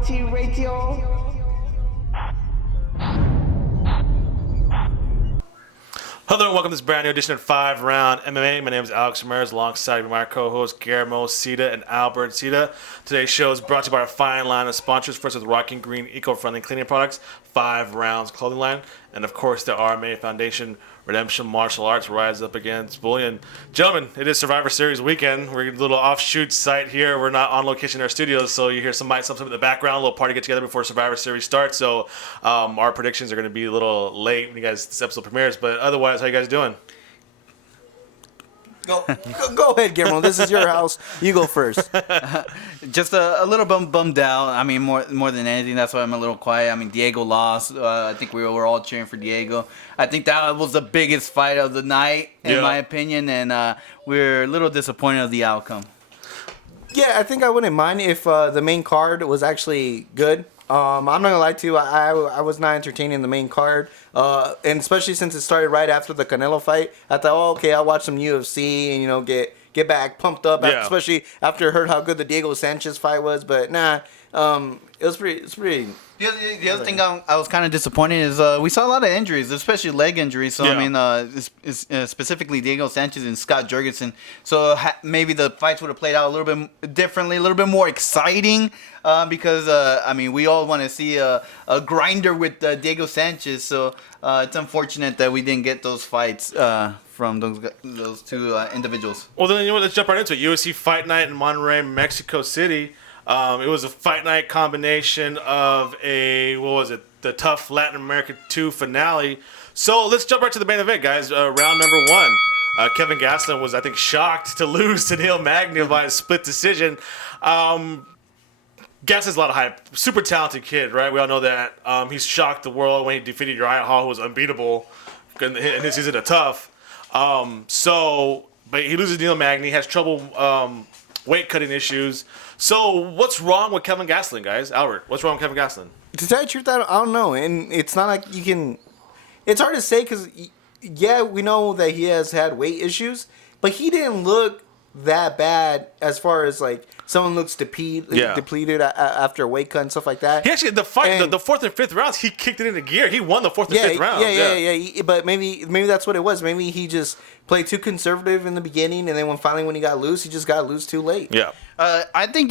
Mighty Radio. Hello and welcome to this brand new edition of 5 Round MMA. My name is Alex Ramirez alongside my co-hosts Guillermo Cita and Albert Cita. Today's show is brought to you by our fine line of sponsors. First with Rocking Green eco-friendly cleaning products, 5 Rounds clothing line, and of course the RMA Foundation Redemption Martial Arts Rise Up Against Bullying. Gentlemen, it is Survivor Series weekend. We're a little offshoot site here. We're not on location in our studios, so you hear something in the background, a little party get together before Survivor Series starts. So our predictions are going to be a little late when this episode premieres, but otherwise, how you guys doing? Go ahead, Guillermo. This is your house. You go first. Just a little bummed out. I mean, more than anything, that's why I'm a little quiet. I mean, Diego lost. I think we were all cheering for Diego. I think that was the biggest fight of the night, in my opinion, and we're a little disappointed of the outcome. Yeah, I think I wouldn't mind if the main card was actually good. I'm not gonna lie to you. I was not entertaining the main card, and especially since it started right after the Canelo fight. I thought, oh, okay, I'll watch some UFC and get back pumped up, especially after I heard how good the Diego Sanchez fight was. But nah, it was pretty. The other thing I was kind of disappointed is we saw a lot of injuries, especially leg injuries. So, I mean, specifically Diego Sanchez and Scott Jurgensen. So maybe the fights would have played out a little bit differently, a little bit more exciting because, I mean, we all want to see a grinder with Diego Sanchez. So it's unfortunate that we didn't get those fights from those two individuals. Well, then, let's jump right into it. UFC Fight Night in Monterrey, Mexico City. It was a fight night combination of the Tough Latin America 2 finale. So let's jump right to the main event, guys. Round number 1. Kelvin Gastelum was, I think, shocked to lose to Neil Magny by a split decision. Gastelum's a lot of hype. Super talented kid, right? We all know that. He's shocked the world when he defeated Uriah Hall, who was unbeatable in his season of Tough. But he loses to Neil Magny. He has trouble weight cutting issues. So what's wrong with Kelvin Gastelum, guys? Albert, what's wrong with Kelvin Gastelum? To tell you the truth, I don't know. And it's not like you can... It's hard to say because, yeah, we know that he has had weight issues, but he didn't look that bad as far as, like, someone looks depleted after a weight cut and stuff like that. He actually, the fight, the 4th and 5th rounds, he kicked it into gear. He won the 4th and 5th rounds. Yeah. But maybe that's what it was. Maybe he just played too conservative in the beginning, and then when he got loose, he just got loose too late. Yeah. I think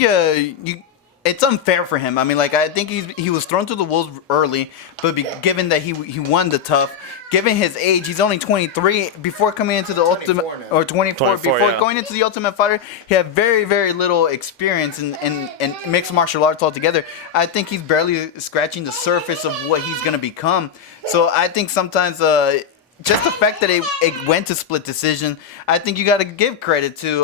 it's unfair for him. I mean, like, I think he was thrown to the wolves early, but given that he won the Tough, given his age, he's only 23. Before coming into the Ultimate, or 24 before going into the Ultimate Fighter, he had very, very little experience in mixed martial arts altogether. I think he's barely scratching the surface of what he's gonna become. So I think sometimes just the fact that it went to split decision, I think you got to give credit to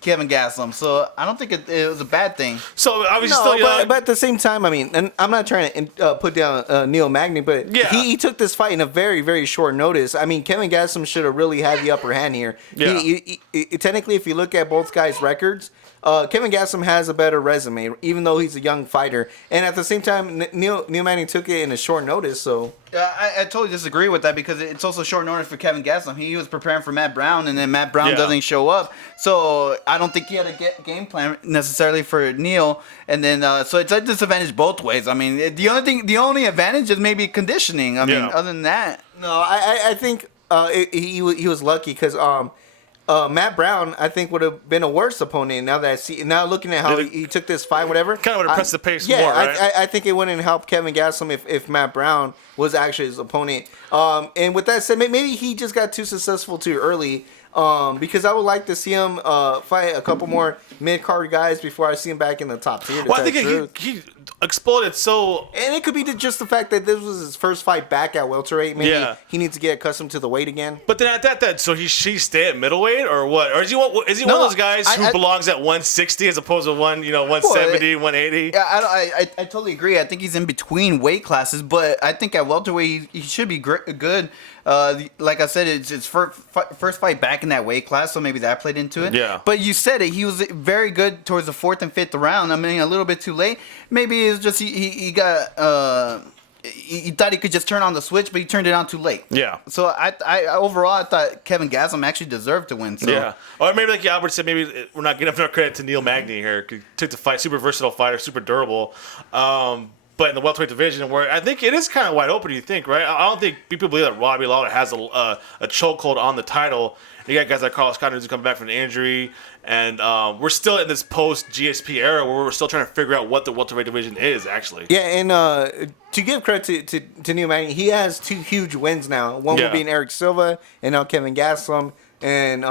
Kelvin Gastelum. So I don't think it was a bad thing. So obviously, but at the same time, I mean, and I'm not trying to put down Neil Magny, but he took this fight in a very, very short notice. I mean, Kelvin Gastelum should have really had the upper hand here. Yeah. He, technically, if you look at both guys' records, Kelvin Gastelum has a better resume, even though he's a young fighter. And at the same time, Neil Magny took it in a short notice, so... I totally disagree with that because it's also short notice for Kelvin Gastelum. He was preparing for Matt Brown, and then Matt Brown doesn't show up. So I don't think he had a game plan necessarily for Neil. And then so it's a disadvantage both ways. I mean, the only advantage is maybe conditioning. I mean, other than that, no. I think he was lucky because Matt Brown, I think, would have been a worse opponent. Now looking at how he took this fight, whatever. Kind of would have pressed the pace more, right? I think it wouldn't help Kelvin Gastelum if Matt Brown was actually his opponent. And with that said, maybe he just got too successful too early. Because I would like to see him fight a couple more mid-card guys before I see him back in the top tier. Well, I think he exploded so... And it could be just the fact that this was his first fight back at welterweight. Maybe he needs to get accustomed to the weight again. But then at that, so he stay at middleweight or what? Or is he one of those guys who belongs at 160 as opposed to 170, 180? Yeah, I totally agree. I think he's in between weight classes, but I think at welterweight he should be good. Like I said, it's his first fight back in that weight class, so maybe that played into it. Yeah. But you said it. He was very good towards the 4th and 5th round. I mean, a little bit too late. Maybe it's just he got he thought he could just turn on the switch, but he turned it on too late. Yeah. So I overall I thought Kevin Gastelum actually deserved to win. So. Yeah. Or maybe like Albert said, maybe we're not giving enough credit to Neil Magny here. He took the fight, super versatile fighter, super durable. But in the welterweight division, where I think it is kind of wide open, you think, right? I don't think people believe that Robbie Lawler has a chokehold on the title. You got guys like Carlos Condit who's coming back from an injury, and we're still in this post-GSP era where we're still trying to figure out what the welterweight division is, actually. Yeah, and to give credit to Neil Magny, he has 2 huge wins now. One will being Eric Silva, and now Kevin Gastelum. And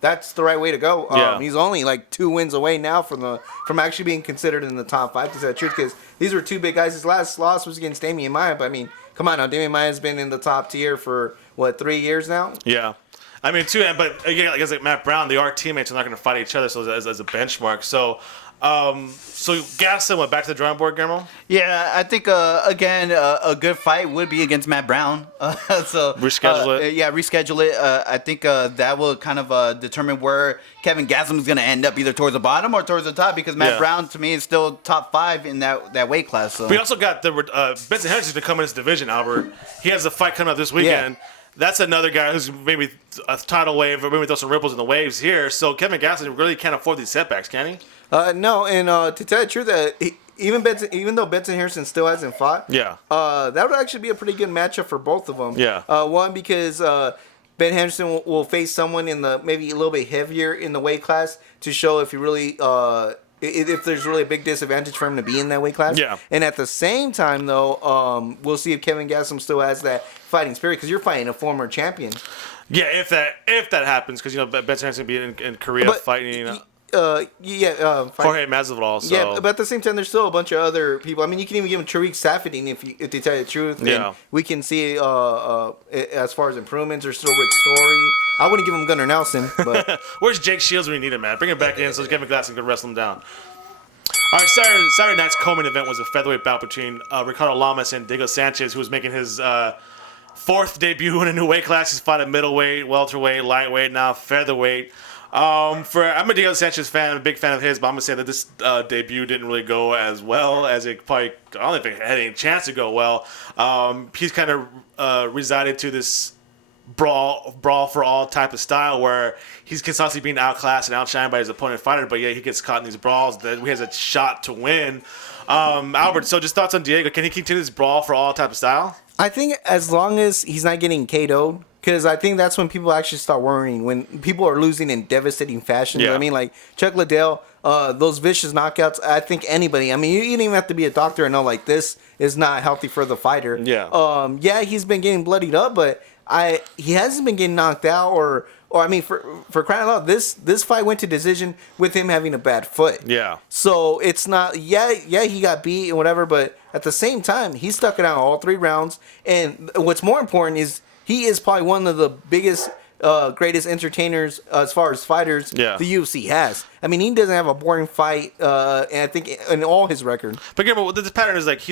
that's the right way to go. He's only like 2 wins away now from actually being considered in the top 5, to tell the truth, because these were 2 big guys. His last loss was against Damian Maia, but I mean, come on now, Damian Maia's been in the top tier for what, 3 years now? Yeah. I mean, too, but again, I guess like Matt Brown, they are teammates. They're not going to fight each other, so as a benchmark. So Gastelum went back to the drawing board, Guillermo? Yeah, I think again a good fight would be against Matt Brown. So reschedule it. Yeah, reschedule it. I think that will kind of determine where Kevin Gastelum is going to end up, either towards the bottom or towards the top, because Matt Brown to me is still top 5 in that weight class. So we also got the Benson Henderson to come in his division. Albert, he has a fight coming up this weekend. Yeah. That's another guy who's maybe a tidal wave, or maybe throw some ripples in the waves here. So Kevin Gastelum really can't afford these setbacks, can he? No, and to tell the truth, even though Benson Harrison still hasn't fought, that would actually be a pretty good matchup for both of them. Yeah. One, because Ben Henderson will face someone in the maybe a little bit heavier in the weight class to show if he really if there's really a big disadvantage for him to be in that weight class. Yeah. And at the same time, though, we'll see if Kevin Gastelum still has that fighting spirit, because you're fighting a former champion. Yeah, if that happens, because Benson Henderson be in Korea fighting. Jorge Masvidal. So. Yeah, but at the same time, there's still a bunch of other people. I mean, you can even give him Tariq Safadine if they tell you the truth. Yeah. And we can see as far as improvements, there's still Rick Story. I wouldn't give him Gunnar Nelson, but where's Jake Shields when you need him, man? Bring him back in so Kevin Gastelum can wrestle him down. All right, Saturday night's co-main event was a featherweight bout between Ricardo Lamas and Diego Sanchez, who was making his 4th debut in a new weight class. He's fought at middleweight, welterweight, lightweight, now featherweight. I'm a Diego Sanchez fan. I'm a big fan of his, but I'm going to say that this debut didn't really go as well as it probably, I don't think it had any chance to go well. He's kind of resided to this brawl for all type of style where he's constantly being outclassed and outshined by his opponent fighter, but yeah, he gets caught in these brawls that he has a shot to win. Albert, so just thoughts on Diego. Can he continue this brawl for all type of style? I think as long as he's not getting KO'd, because I think that's when people actually start worrying, when people are losing in devastating fashion. You know what I mean? Like Chuck Liddell, those vicious knockouts, I think anybody, I mean, you don't even have to be a doctor and know, like, this is not healthy for the fighter. Yeah. He's been getting bloodied up, but he hasn't been getting knocked out or I mean, for crying out loud, this fight went to decision with him having a bad foot. Yeah. So it's not, he got beat and whatever, but at the same time, he stuck it out all 3 rounds. And what's more important is he is probably one of the biggest, greatest entertainers as far as fighters the UFC has. I mean, he doesn't have a boring fight, and I think in all his record. But again, this pattern is like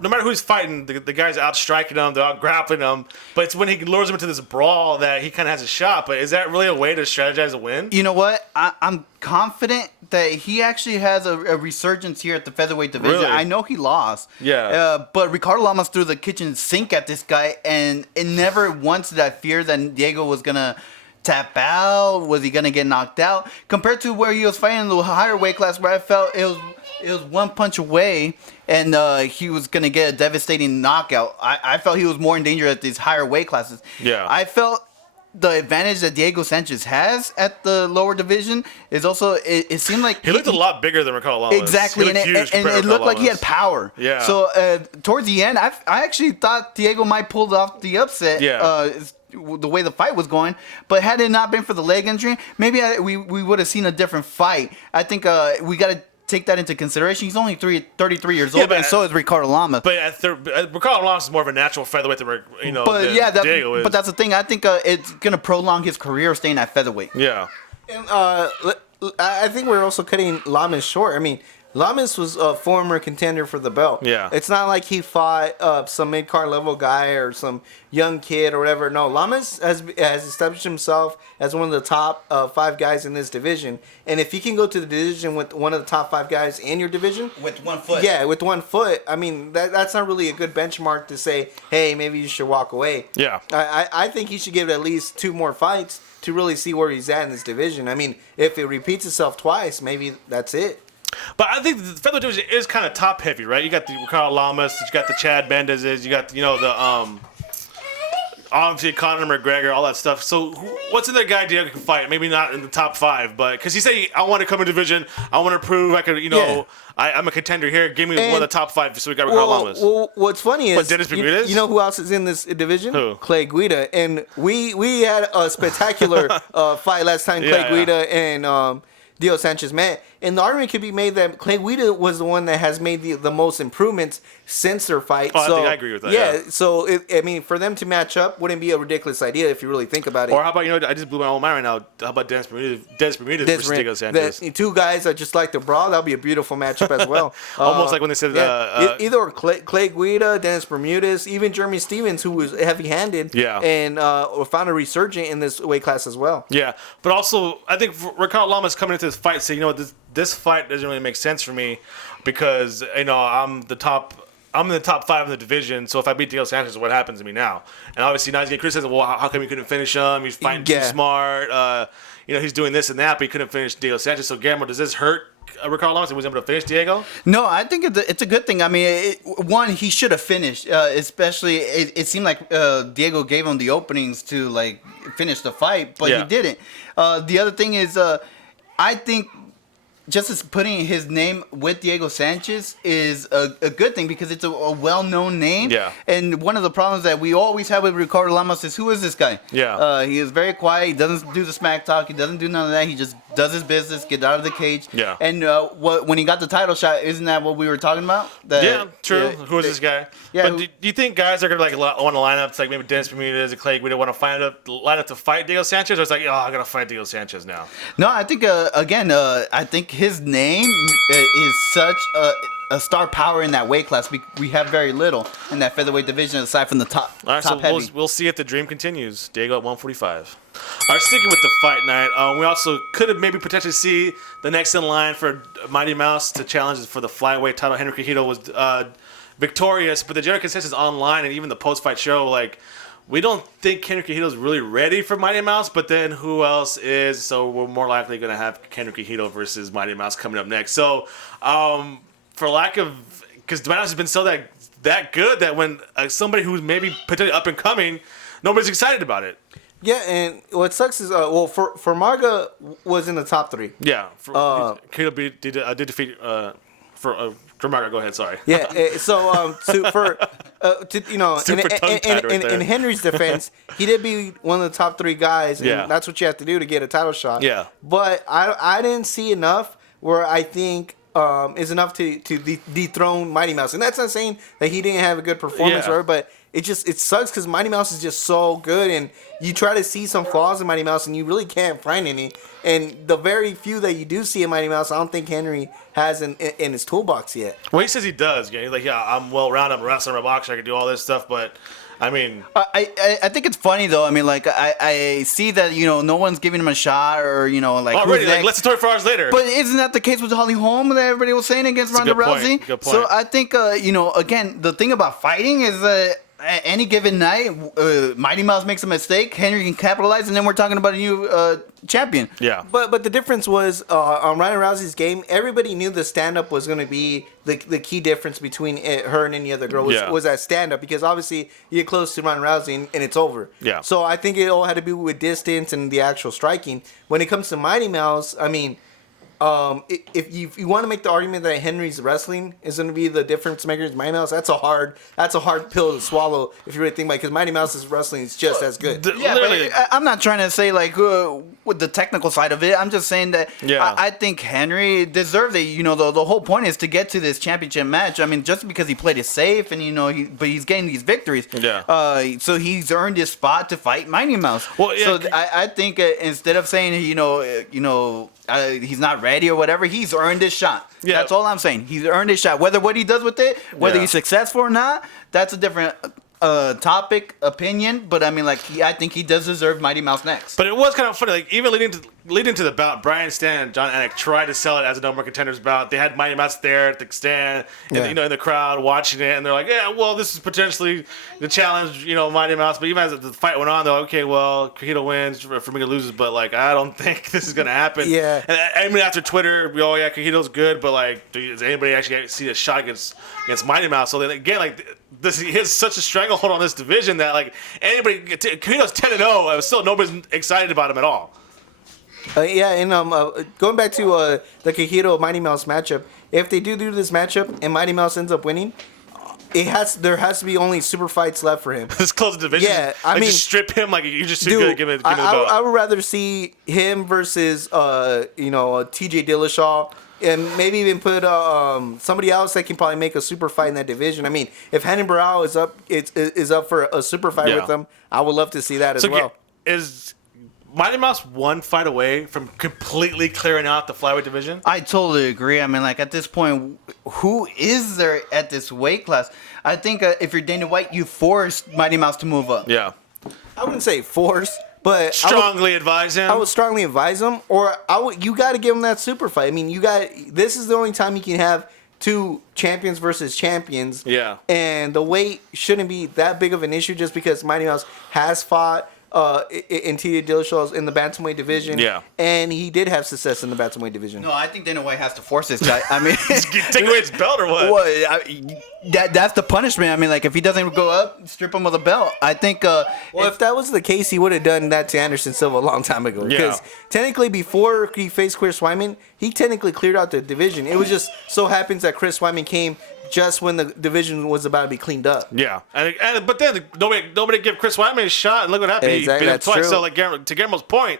no matter who he's fighting, the guy's outstriking him, they're out grappling him. But it's when he lures him into this brawl that he kind of has a shot. But is that really a way to strategize a win? You know what? I'm confident that he actually has a resurgence here at the featherweight division. Really? I know he lost. Yeah. But Ricardo Lamas threw the kitchen sink at this guy, and it never once did I fear that Diego was going to tap out. Was he going to get knocked out? Compared to where he was fighting in the higher weight class, where I felt it was one punch away, and he was going to get a devastating knockout. I felt he was more in danger at these higher weight classes. Yeah. I felt the advantage that Diego Sanchez has at the lower division is also, it seemed like... He looked a lot bigger than Ricardo Lamas. Exactly, and it looked like he had power. Yeah. So towards the end, I actually thought Diego might pull off the upset. The way the fight was going, but had it not been for the leg injury, maybe we would have seen a different fight. I think we got to take that into consideration. He's only 33 years old, and so is Ricardo Lamas. But Ricardo Lamas is more of a natural featherweight than Diego is. But that's the thing. I think it's gonna prolong his career staying at featherweight. Yeah. And I think we're also cutting Lamas short. I mean, Lamas was a former contender for the belt. Yeah. It's not like he fought some mid-card level guy or some young kid or whatever. No, Lamas has established himself as one of the top 5 guys in this division. And if he can go to the division with one of the top 5 guys in your division. With 1 foot. Yeah, with 1 foot. I mean, that's not really a good benchmark to say, hey, maybe you should walk away. Yeah. I think he should give it at least 2 more fights to really see where he's at in this division. I mean, if it repeats itself twice, maybe that's it. But I think the featherweight division is kind of top heavy, right? You got the Ricardo Lamas, you got the Chad Mendez's, you got the obviously Conor McGregor, all that stuff. So what's in that guy Diego can fight? Maybe not in the top 5, but because he said I want to come in division, I want to prove I could, I'm a contender here. Give me one of the top 5. So we got Ricardo Lamas. Well, what's funny is Dennis Bermudez? You know who else is in this division? Who? Clay Guida, and we had a spectacular fight last time. Clay Guida and Diego Sanchez met. And the argument could be made that Clay Guida was the one that has made the most improvements since their fight. Oh, so, I think I agree with that. Yeah, so, for them to match up wouldn't be a ridiculous idea if you really think about it. Or how about, I just blew my own mind right now. How about Dennis Bermudez versus Diego Sanchez? The 2 guys that just like to brawl, that would be a beautiful matchup as well. Almost like when they said... either Clay Guida, Dennis Bermudez, even Jeremy Stevens, who was heavy-handed and found a resurgent in this weight class as well. Yeah, but also, I think Ricardo Lamas coming into this fight saying, this fight doesn't really make sense for me because I'm in the top 5 in the division. So if I beat Diego Sanchez, what happens to me now? And obviously now he's getting criticized. Well, how come he couldn't finish him? He's fighting too smart. He's doing this and that, but he couldn't finish Diego Sanchez. So Guillermo, does this hurt Ricardo Lamas? He was able to finish Diego? No, I think it's a good thing. I mean, he should have finished. Especially, it seemed like Diego gave him the openings to finish the fight, but he didn't. The other thing is, I think. Just as putting his name with Diego Sanchez is a good thing because it's a well-known name. Yeah. And one of the problems that we always have with Ricardo Lamas is, who is this guy? Yeah. He is very quiet. He doesn't do the smack talk. He doesn't do none of that. He just does his business, get out of the cage. Yeah. And when he got the title shot, isn't that what we were talking about? Yeah, true. Who is this guy? Yeah. But do you think guys are going to want to line up to maybe Dennis Bermudez and Clay Guida want to line up to fight Diego Sanchez? Or it's like, I got to fight Diego Sanchez now? No, I think, I think his name is such a star power in that weight class. We have very little in that featherweight division aside from the top heavy. We'll see if the dream continues. Diego at 145. All right, sticking with the fight night, we also could have maybe potentially see the next in line for Mighty Mouse to challenge for the flyweight title. Henry Cojido was victorious, but the general consensus online and even the post-fight show, we don't think Henry Cojido is really ready for Mighty Mouse, but then who else is? So we're more likely going to have Henry Cojido versus Mighty Mouse coming up next. So for lack of, because Mighty Mouse has been so that good that when somebody who's maybe potentially up and coming, nobody's excited about it. Yeah, and what sucks is, for Marga was in the top 3. Yeah, Cojido did defeat for Marga. Go ahead, sorry. Yeah, so in Henry's defense, he did be one of the top 3 guys, and that's what you have to do to get a title shot. Yeah. But I didn't see enough where I think is enough to dethrone Mighty Mouse, and that's not saying that he didn't have a good performance, but it sucks because Mighty Mouse is just so good, and you try to see some flaws in Mighty Mouse, and you really can't find any. And the very few that you do see in Mighty Mouse, I don't think Henry has in his toolbox yet. Well, he says he does. He's like, I'm well-rounded, I'm a wrestler, I'm a boxer, I can do all this stuff, but I mean... I think it's funny, though. I mean, I see that, no one's giving him a shot or, already, less than 24 hours later. But isn't that the case with Holly Holm that everybody was saying against Ronda Rousey? Good point. So I think, again, the thing about fighting is any given night, Mighty Mouse makes a mistake, Henry can capitalize, and then we're talking about a new champion. Yeah. But the difference was on Ronda Rousey's game, everybody knew the stand-up was going to be the key difference between her and any other girl was that stand-up, because obviously you get close to Ronda Rousey and it's over. Yeah. So I think it all had to be with distance and the actual striking. When it comes to Mighty Mouse, I mean... if you want to make the argument that Henry's wrestling is going to be the difference maker in Mighty Mouse, that's a hard pill to swallow if you really think about it, because Mighty Mouse's wrestling is just as good. Yeah, but I'm not trying to say with the technical side of it. I'm just saying that I think Henry deserved it. The whole point is to get to this championship match. I mean, just because he played it safe and but he's getting these victories. Yeah. So he's earned his spot to fight Mighty Mouse. Well, yeah. So I think instead of saying he's not ready ready or whatever, he's earned his shot. Yeah. That's all I'm saying. He's earned his shot. Whether what he does with it, whether Yeah. he's successful or not, that's a different topic, opinion. But I mean, like, I think he does deserve Mighty Mouse next. But it was kind of funny, like even leading to the bout, Brian Stan and John Anik tried to sell it as a no more contenders bout. They had Mighty Mouse there at the stand, and in the crowd watching it, and they're like, yeah, well, this is potentially the challenge, Mighty Mouse. But even as the fight went on, they're like, okay, well, Cojido wins, Formiga loses, but like I don't think this is gonna happen. Yeah. And I mean, after Twitter, Cojido's good, but like, does anybody actually see a shot against Mighty Mouse? So then again, like. He has such a stranglehold on this division that like anybody, Cojido's 10-0, still nobody's excited about him at all. Going back to the Cojido Mighty Mouse matchup, if they do this matchup and Mighty Mouse ends up winning, there has to be only super fights left for him. Just close the division. Yeah, I mean, just strip him like you're just too good. Give me the belt. I would rather see him versus T.J. Dillashaw. And maybe even put somebody else that can probably make a super fight in that division. I mean, if Hannon Barao is up for a super fight with them, I would love to see that as well. Is Mighty Mouse one fight away from completely clearing out the flyweight division? I totally agree. I mean, like, at this point, who is there at this weight class? I think if you're Dana White, you force Mighty Mouse to move up. Yeah. I wouldn't say force. But strongly advise him. I would strongly advise him, or you got to give him that super fight. I mean, this is the only time you can have two champions versus champions. Yeah. And the weight shouldn't be that big of an issue just because Mighty Mouse has fought in T.J. Dillashaw's in the bantamweight division. Yeah. And he did have success in the bantamweight division. No, I think Dana White has to force this guy. I mean, take away his belt or what? Well, that's the punishment. I mean, like, if he doesn't go up, strip him of the belt. I think. Well, if that was the case, he would have done that to Anderson Silva a long time ago. Because technically, before he faced Chris Weidman, he technically cleared out the division. It was just so happens that Chris Weidman came just when the division was about to be cleaned up. Yeah, but then nobody give Chris Weidman a shot, and look what happened. Exactly, he beat him twice. true. So like to Guillermo's point,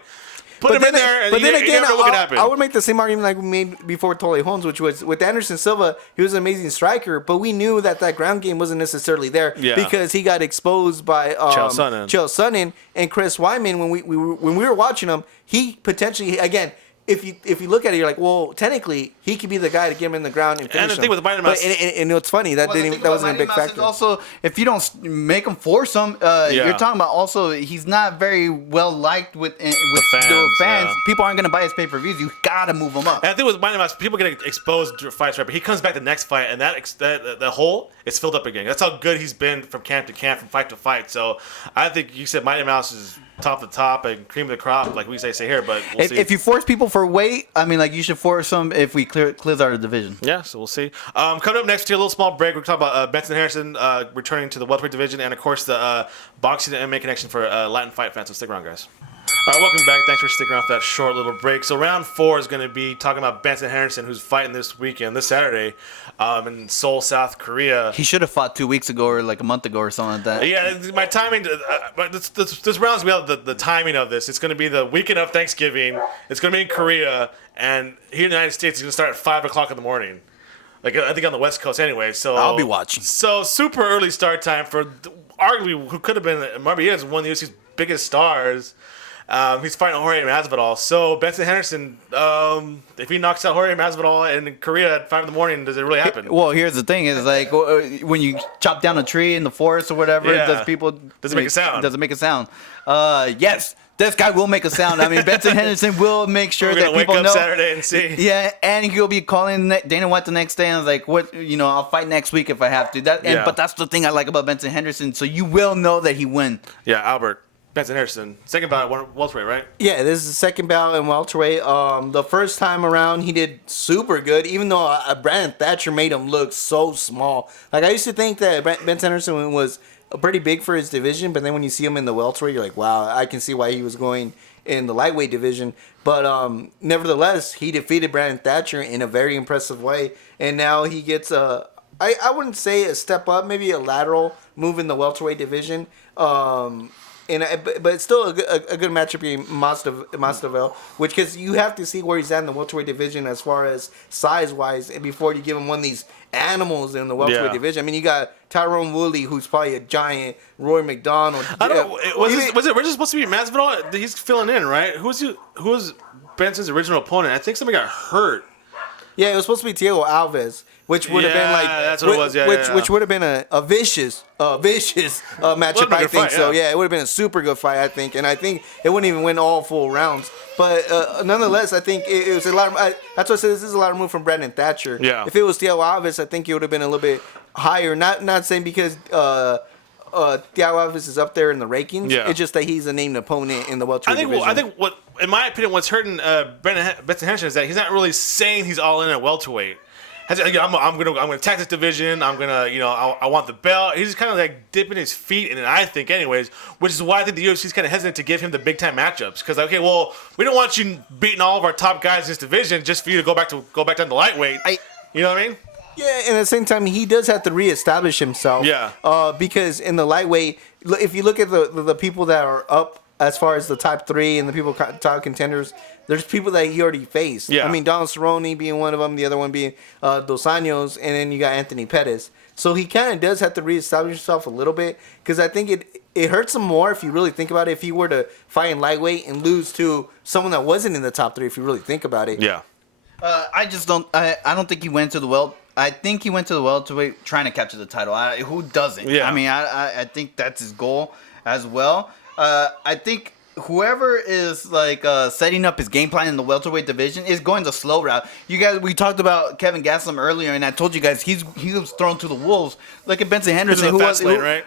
put him in there, and you never know what can happen. I would make the same argument like we made before Tole Holmes, which was with Anderson Silva, he was an amazing striker, but we knew that ground game wasn't necessarily there because he got exposed by Chael Sonnen and Chris Weidman. When we were watching him, he potentially again. If you look at it, you're like, well, technically, he could be the guy to get him in the ground and finish him. And the thing with Mighty Mouse, and it's funny that wasn't a big factor. Also, if you don't make him force him, you're talking about also he's not very well liked with the fans. Yeah. People aren't gonna buy his pay-per-views. You gotta move him up. And I think with Mighty Mouse, people get exposed to fights, right? But he comes back the next fight, and that hole is filled up again. That's how good he's been from camp to camp, from fight to fight. So I think you said Mighty Mouse is top to top and cream of the crop, like we say here. But we'll see. If you force people for weight, I mean, like, you should force them if we clears out of the division. Yeah, so we'll see. Coming up next, to a little small break, we're talking about Benson Harrison returning to the welterweight division, and of course the boxing and MMA connection for Latin fight fans. So stick around, guys. All right, welcome back. Thanks for sticking around for that short little break. So round 4 is going to be talking about Benson Harrison, who's fighting this Saturday, in Seoul, South Korea. He should have fought 2 weeks ago or like a month ago or something like that. Yeah, my timing. This round's going to be the timing of this. It's going to be the weekend of Thanksgiving. It's going to be in Korea, and here in the United States, it's going to start at 5 o'clock in the morning. Like I think on the West Coast anyway. So I'll be watching. So super early start time for arguably who could have been Marbiez, one of the UFC's biggest stars. He's fighting Jorge Masvidal. So Benson Henderson, if he knocks out Jorge Masvidal in Korea at 5 in the morning, does it really happen? Well, here's the thing: is like when you chop down a tree in the forest or whatever, does it make a sound? Does it make a sound? Yes. This guy will make a sound. I mean, Benson Henderson will make sure that people know. Wake up Saturday and see. Yeah, and he'll be calling Dana White the next day and was like, "What? I'll fight next week if I have to." But that's the thing I like about Benson Henderson. So you will know that he win. Yeah, Albert. Benson Henderson, second bout welterweight, right? Yeah, this is the second bout in welterweight. The first time around, he did super good, even though Brandon Thatcher made him look so small. Like, I used to think that Benson Henderson was pretty big for his division, but then when you see him in the welterweight, you're like, wow, I can see why he was going in the lightweight division. But nevertheless, he defeated Brandon Thatcher in a very impressive way, and now he gets I wouldn't say a step up, maybe a lateral move in the welterweight division. but it's still a good matchup being Mastavel, which because you have to see where he's at in the welterweight division as far as size wise, and before you give him one of these animals in the welterweight division. I mean, you got Tyrone Woodley, who's probably a giant. Roy McDonald. I don't know. Was it originally supposed to be Masvidal? He's filling in, right? Who was Benson's original opponent? I think somebody got hurt. Yeah, it was supposed to be Diego Alves, which would have been like that's what it was. Yeah, which would have been a vicious matchup, I think. Fight, so yeah, it would have been a super good fight, I think, and I think it wouldn't even win all full rounds. But nonetheless, I think it was a lot. That's why I said this is a lot of move from Brandon Thatcher. Yeah. If it was Diego Alves, I think it would have been a little bit higher. Not saying because Diego Alves is up there in the rankings. Yeah. It's just that he's a named opponent in the welterweight division. I think what, in my opinion, what's hurting Benson Henderson is that he's not really saying he's all in at welterweight. I'm gonna attack this division. I'm gonna, I want the belt. He's kind of like dipping his feet in it, I think, anyways. Which is why I think the UFC is kind of hesitant to give him the big time matchups. Because we don't want you beating all of our top guys in this division just for you to go back down to lightweight. You know what I mean? Yeah, and at the same time, he does have to reestablish himself. Yeah. Because in the lightweight, if you look at the people that are up as far as the top three and the people top contenders, there's people that he already faced. Yeah. I mean, Donald Cerrone being one of them, the other one being Dos Anjos, and then you got Anthony Pettis. So he kind of does have to reestablish himself a little bit because I think it hurts him more if you really think about it. If he were to fight in lightweight and lose to someone that wasn't in the top three, if you really think about it. Yeah. I don't think he went to the welt. I think he went to the welterweight trying to capture the title. Who doesn't? Yeah. I mean, I think that's his goal as well. I think whoever is like setting up his game plan in the welterweight division is going the slow route. You guys, we talked about Kelvin Gastelum earlier, and I told you guys he was thrown to the wolves. Look at Benson Henderson,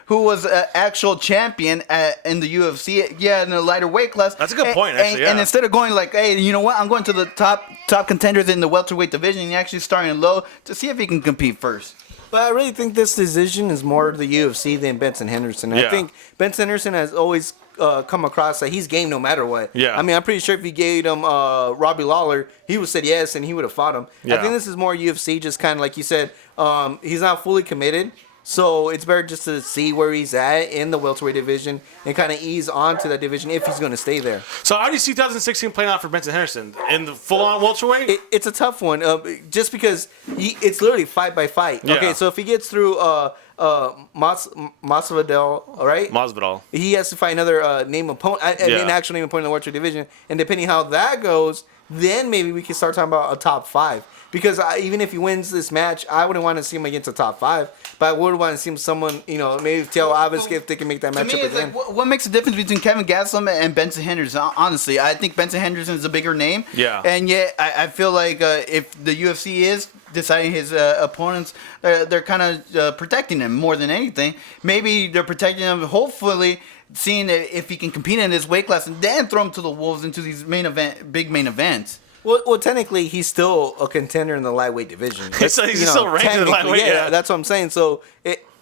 who was an actual champion in the UFC. Yeah, in a lighter weight class. That's a good point, actually. And instead of going like, hey, you know what? I'm going to the top contenders in the welterweight division. He's actually starting low to see if he can compete first. But I really think this decision is more the UFC than Benson Henderson. Yeah. I think Benson Henderson has always come across that he's game no matter what. Yeah. I mean, I'm pretty sure if you gave him Robbie Lawler, he would have said yes and he would have fought him. Yeah. I think this is more UFC, just kind of like you said, he's not fully committed. So it's better just to see where he's at in the welterweight division and kind of ease on to that division if he's going to stay there. So how do you see 2016 playing out for Benson Henderson in the full-on welterweight? It's a tough one, just because it's literally fight by fight. Yeah. Okay, so if he gets through Masvidal, right? Masvidal. He has to fight another name opponent, an actual name opponent in the welterweight division, and depending how that goes, then maybe we can start talking about a top five. Because even if he wins this match, I wouldn't want to see him against a top five. But I would want to see him someone, maybe tell Alves if they can make that matchup again. Like, what makes the difference between Kelvin Gastelum and Benson Henderson? Honestly, I think Benson Henderson is a bigger name. Yeah. And yet, I feel like if the UFC is deciding his opponents, they're kind of protecting him more than anything. Maybe they're protecting him, hopefully, seeing if he can compete in this weight class and then throw him to the wolves into these big main events. Well, technically, he's still a contender in the lightweight division. He's still ranked in the lightweight. Yeah, that's what I'm saying. So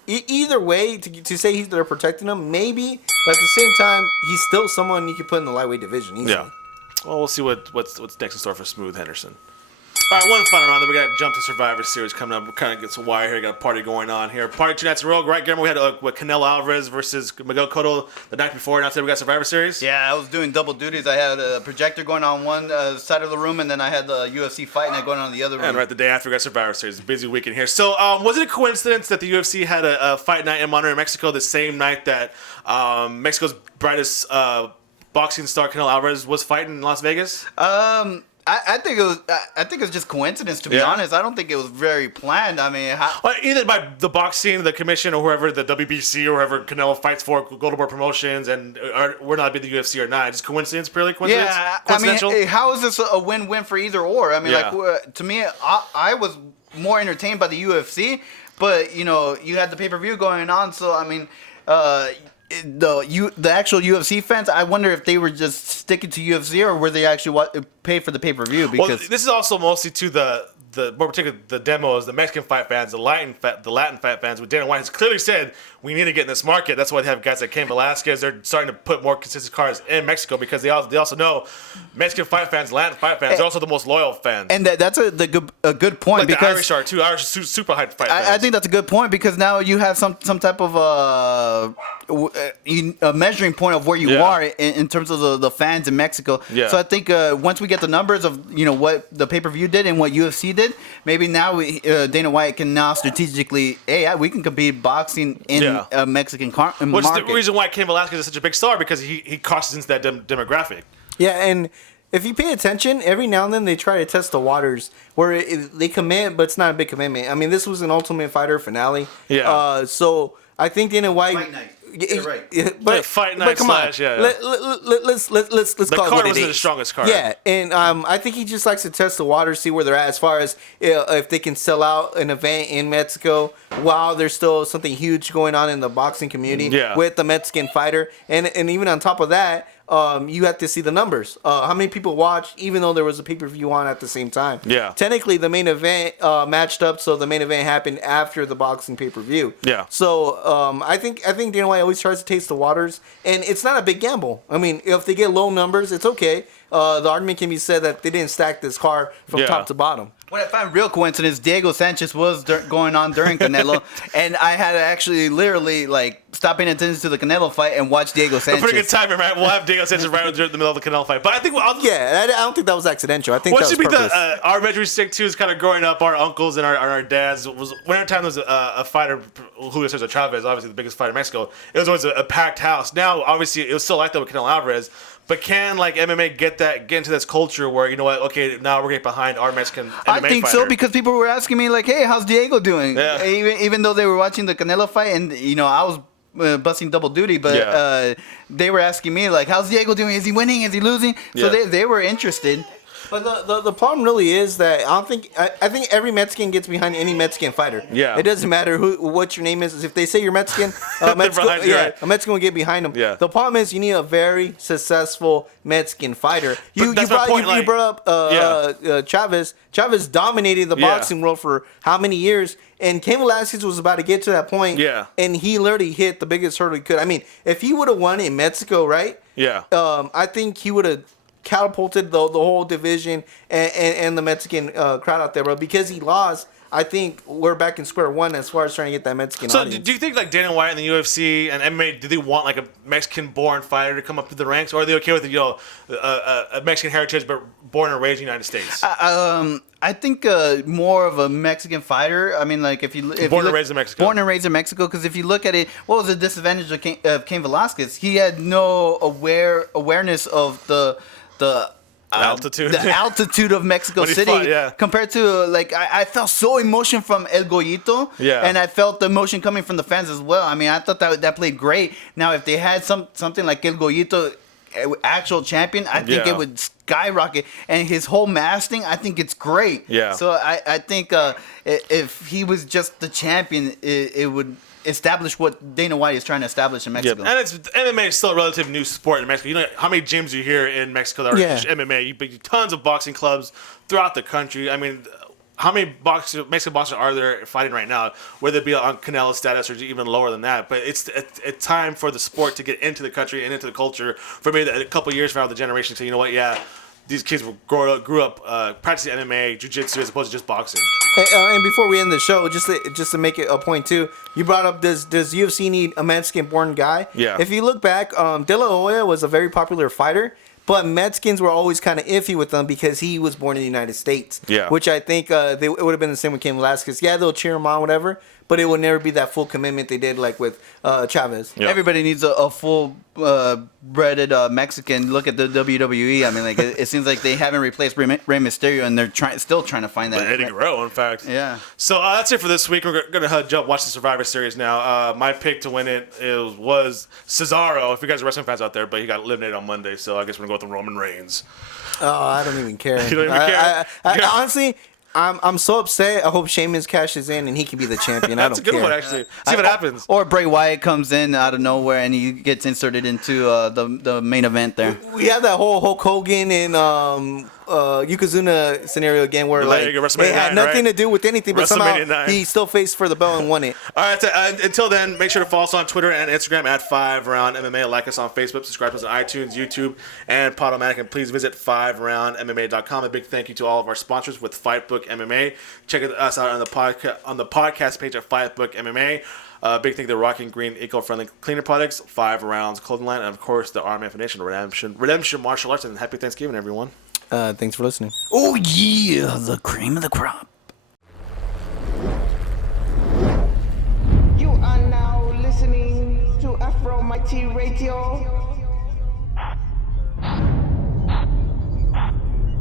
either way, to say they're protecting him, maybe, but at the same time, he's still someone you could put in the lightweight division easily. Yeah. Well, we'll see what's next in store for Smooth Henderson. All right, one final round. Then we got to jump to Survivor Series coming up. We're kind of get some wire here. Got a party going on here. Party 2 nights in a row. Right, Guillermo? We had Canelo Alvarez versus Miguel Cotto the night before. Now today we got Survivor Series. Yeah, I was doing double duties. I had a projector going on one side of the room, and then I had the UFC fight night going on the other room. And right the day after we got Survivor Series. Busy weekend here. So was it a coincidence that the UFC had a fight night in Monterrey, Mexico, the same night that Mexico's brightest boxing star Canelo Alvarez was fighting in Las Vegas? I think it was just coincidence, to be honest. I don't think it was very planned. I mean, either by the boxing, the commission, or whoever, the WBC, or whoever Canelo fights for, Golden Boy Promotions, and we're not the UFC or not. Just coincidence, purely coincidence. Yeah, coincidental? I mean, how is this a win-win for either or? I mean, to me, I was more entertained by the UFC, but you had the pay-per-view going on, so I mean. The actual UFC fans, I wonder if they were just sticking to UFC or were they actually pay for the pay-per-view? Because this is also mostly to the more particularly the demos, the Mexican fight fans, the Latin fight fans, what Dana White has clearly said, we need to get in this market. That's why they have guys like Cain Velasquez. They're starting to put more consistent cards in Mexico because they also know Mexican fight fans, Latin fight fans, are also the most loyal fans. And that's a good point, like because the Irish are too. Irish are super hyped fight fans. I think that's a good point, because now you have some type of a measuring point of where you are in terms of the fans in Mexico. Yeah. So I think once we get the numbers of what the pay-per-view did and what UFC did, maybe now Dana White can now strategically, we can compete boxing in a Mexican market. Which is the reason why Cain Velasquez is such a big star, because he crosses into that demographic. Yeah, and if you pay attention, every now and then they try to test the waters where they commit, but it's not a big commitment. I mean, this was an Ultimate Fighter finale. Yeah. So I think Dana White. Fight night. Right. But fight night come on. / yeah. Let's The call it card what it wasn't is. the strongest card. Yeah, and I think he just likes to test the waters, see where they're at as far as if they can sell out an event in Mexico while there's still something huge going on in the boxing community with the Mexican fighter, and even on top of that. You have to see the numbers. How many people watched, even though there was a pay-per-view on at the same time. Yeah. Technically, the main event matched up, so the main event happened after the boxing pay-per-view. Yeah. So I think Dana White always tries to taste the waters, and it's not a big gamble. I mean, if they get low numbers, it's okay. The argument can be said that they didn't stack this car from top to bottom. What I find real coincidence, Diego Sanchez was going on during Canelo, and I had to actually literally stop paying attention to the Canelo fight and watch Diego Sanchez. A pretty good timing, right? We'll have Diego Sanchez right in the middle of the Canelo fight. But I think I don't think that was accidental. I think what that should was be purpose. our measuring stick too is kind of growing up. Our uncles and our dads was whenever time there was a fighter, Julio Cesar Chavez, obviously the biggest fighter in Mexico. It was always a packed house. Now, obviously, it was still like that with Canelo Alvarez. But can MMA get into this culture where, you know what, okay, now we're getting behind our Mexican MMA I think fighter. so, because people were asking me hey, how's Diego doing? Yeah. Even though they were watching the Canelo fight, and I was busting double duty, but they were asking me how's Diego doing? Is he winning? Is he losing? So they were interested. But the problem really is that I think every Mexican gets behind any Mexican fighter. Yeah. It doesn't matter what your name is. If they say you're Mexican, a Mexican will get behind them. Yeah. The problem is you need a very successful Mexican fighter. You brought up Chavez. Chavez dominated the boxing world for how many years? And Cain Velasquez was about to get to that point. Yeah. And he literally hit the biggest hurdle he could. I mean, if he would have won in Mexico, right? Yeah. I think he would have catapulted the whole division and the Mexican crowd out there, bro. Because he lost, I think we're back in square one as far as trying to get that Mexican audience. So do you think Dana White and the UFC and MMA, do they want a Mexican-born fighter to come up to the ranks, or are they okay with a Mexican heritage but born and raised in the United States? I think more of a Mexican fighter. I mean, if you born and raised in Mexico. Born and raised in Mexico, because if you look at it, what was the disadvantage of Cain Velasquez? He had no awareness of the altitude of Mexico City compared to I felt so emotion from El Goyito, and I felt the emotion coming from the fans as well. I mean, I thought that played great. Now, if they had something like El Goyito, actual champion, I think it would skyrocket. And his whole mask thing, I think it's great. Yeah. So I think if he was just the champion, it would establish what Dana White is trying to establish in Mexico. Yeah. And MMA is still a relatively new sport in Mexico. You know how many gyms you hear in Mexico that are MMA? Tons of boxing clubs throughout the country. I mean, how many Mexican boxers are there fighting right now, whether it be on Canelo status or even lower than that? But it's time for the sport to get into the country and into the culture. For maybe a couple of years from now, the generation say, you know what, these kids grew up practicing MMA, jiu-jitsu, as opposed to just boxing. And before we end the show, just to make it a point too, you brought up does UFC need a Mexican-born guy? Yeah. If you look back, De La Hoya was a very popular fighter, but Mexicans were always kind of iffy with him because he was born in the United States. Yeah. Which I think it would have been the same with Cain Velasquez. Yeah, they'll cheer him on, whatever, but it would never be that full commitment they did with Chavez. Yeah. Everybody needs a full breaded Mexican. Look at the WWE. I mean, it seems like they haven't replaced Rey Mysterio, and they're still trying to find that. But Eddie Guerrero, in fact. Yeah. So that's it for this week. We're gonna watch the Survivor Series now. My pick to win it was Cesaro. If you guys are wrestling fans out there, but he got eliminated on Monday, so I guess we're gonna go with the Roman Reigns. Oh, I don't even care. You don't even care? Honestly, I'm so upset. I hope Sheamus cashes in and he can be the champion. That's I don't care. a good one, actually. See what happens. Or Bray Wyatt comes in out of nowhere and he gets inserted into the main event there. We have that whole Hulk Hogan and Yokozuna scenario again, where like Leg, WrestleMania it had 9, nothing right? to do with anything, but somehow WrestleMania 9. he still faced for the belt and won it. All right. So, until then, make sure to follow us on Twitter and Instagram at 5RoundMMA. Like us on Facebook. Subscribe to us on iTunes, YouTube, and Podomatic. And please visit 5RoundMMA.com. A big thank you to all of our sponsors with Fightbook MMA. Check us out on the podcast page at Fightbook MMA. Big thank you to Rocking Green eco-friendly cleaner products, 5 Rounds clothing line, and of course the RMF Nation Redemption Martial Arts. And happy Thanksgiving, everyone. Thanks for listening. Oh yeah, the cream of the crop. You are now listening to FRMMA Radio.